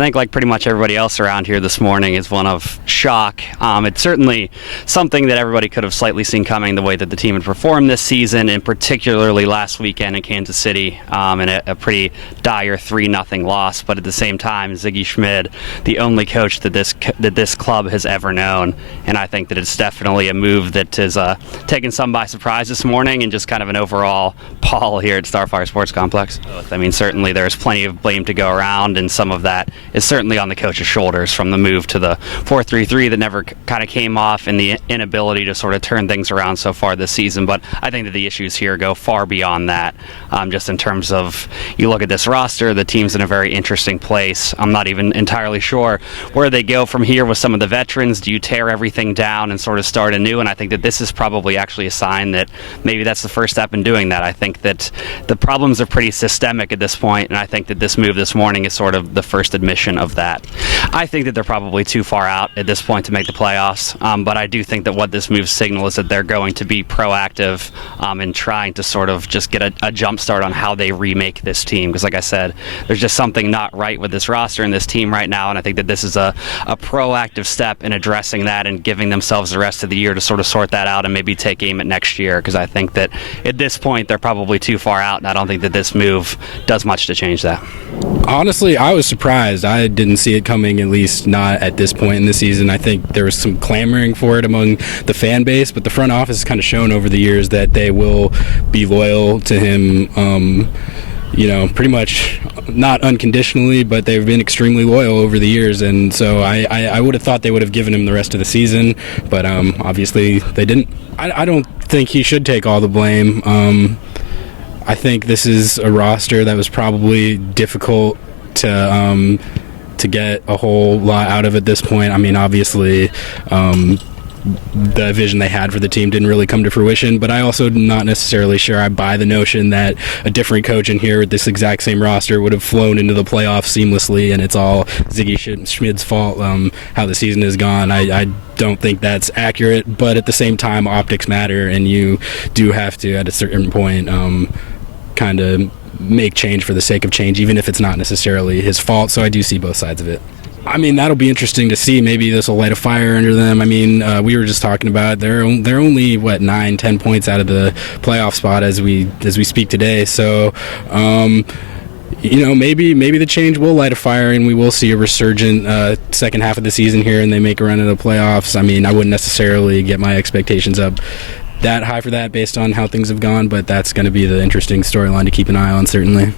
think like pretty much everybody else around here this morning is one of shock. It's certainly something that everybody could have slightly seen coming, the way that the team had performed this season, and particularly last weekend in Kansas City in a pretty dire 3-0 loss. But at the same time, Sigi Schmid, the only coach that this club has ever known, and I think that it's definitely a move that has taken some by surprise this morning, and just kind of an overall pall here at Starfire Sports Complex. I mean, certainly there's plenty of blame to go around, and some of that is certainly on the coach's shoulders, from the move to the 4-3-3 that never kind of came off, and the inability to sort of turn things around so far this season. But I think that the issues here go far beyond that. Just in terms of, you look at this roster, the team's in a very interesting place. I'm not even entirely sure where they go from here with some of the veterans. Do you tear everything down and sort of start anew? And I think that this is probably actually a sign that maybe that's the first step in doing that. I think that the problems are pretty systemic at this point, and I think that this move this morning is sort of the first admission of that. I think that they're probably too far out at this point to make the playoffs, but I do think that what this move signals is that they're going to be proactive in trying to sort of just get a jump start on how they remake this team, because like I said, there's just something not right with this roster and this team right now, and I think that this is a proactive step in addressing that and giving themselves the rest of the year to sort of sort that out and maybe take aim at next year, because I think that at this point they're probably too far out, and I don't think that this move does much to change that. Honestly, I was surprised. I didn't see it coming, at least not at this point in the season. I think there was some clamoring for it among the fan base, but the front office has kind of shown over the years that they will be loyal to him, pretty much not unconditionally, but they've been extremely loyal over the years, and so I would have thought they would have given him the rest of the season, but obviously they didn't. I don't think he should take all the blame. I think this is a roster that was probably difficult to get a whole lot out of at this point. I mean, obviously, the vision they had for the team didn't really come to fruition, but I also not necessarily sure I buy the notion that a different coach in here with this exact same roster would have flown into the playoffs seamlessly, and it's all Sigi Schmid's fault how the season has gone. I don't think that's accurate, but at the same time, optics matter, and you do have to, at a certain point, kind of make change for the sake of change, even if it's not necessarily his fault. So I do see both sides of it. I mean, that'll be interesting to see. Maybe this will light a fire under them. I mean, we were just talking about they're only 9-10 points out of the playoff spot as we speak today. So maybe the change will light a fire, and we will see a resurgent second half of the season here, and they make a run into the playoffs. I mean, I wouldn't necessarily get my expectations up that high for that based on how things have gone, but that's going to be the interesting storyline to keep an eye on, certainly.